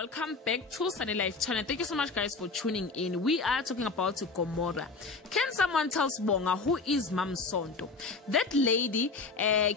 welcome back to Sunny Life channel. Thank you so much guys for tuning in. We are talking about Gomora. Can someone tell Sibonga who is Mam Sonto? That lady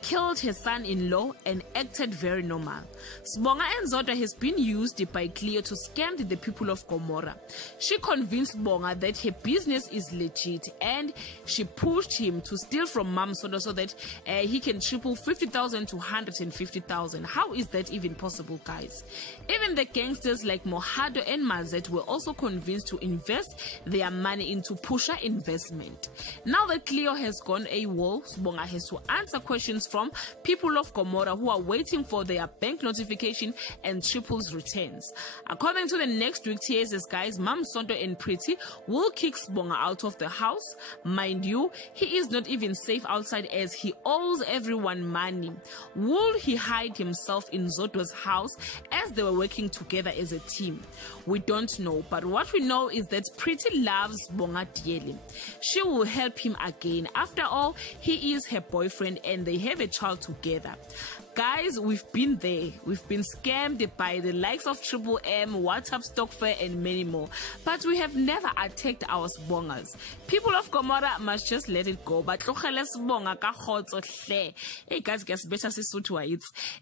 killed her son-in-law and acted very normal. Sibonga and Zodwa has been used by Cleo to scam the people of Gomora. She convinced Sibonga that her business is legit and she pushed him to steal from Mam Sonto so that he can triple 50,000 to 150,000. How is that even possible, guys? Even the gangsters like Mohado and Mazet were also convinced to invest their money into Pusha investment. Now that Cleo has gone AWOL, Sibonga has to answer questions from people of Gomora who are waiting for their bank notification and triples returns. According to the next week TSS, guys, Mam Sonto and Pretty will kick Sibonga out of the house. Mind you, he is not even safe outside as he owes everyone money. Will he hide himself in Zodwa's house as they were working together as a team? We don't know, but what we know is that Pretty loves Sibonga dearly. She will help him again. After all, he is her boyfriend and they have a child together. Guys, we've been there. We've been scammed by the likes of Triple M, WhatsApp Stockfair, and many more. But we have never attacked our Sibongas. People of Gomora must just let it go. But hey guys, guess better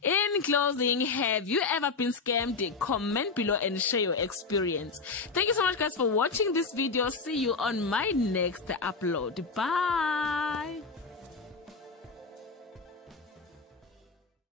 in closing, have you ever been scammed? Comment below and share your experience. Thank you so much guys for watching this video. See you on my next upload. Bye.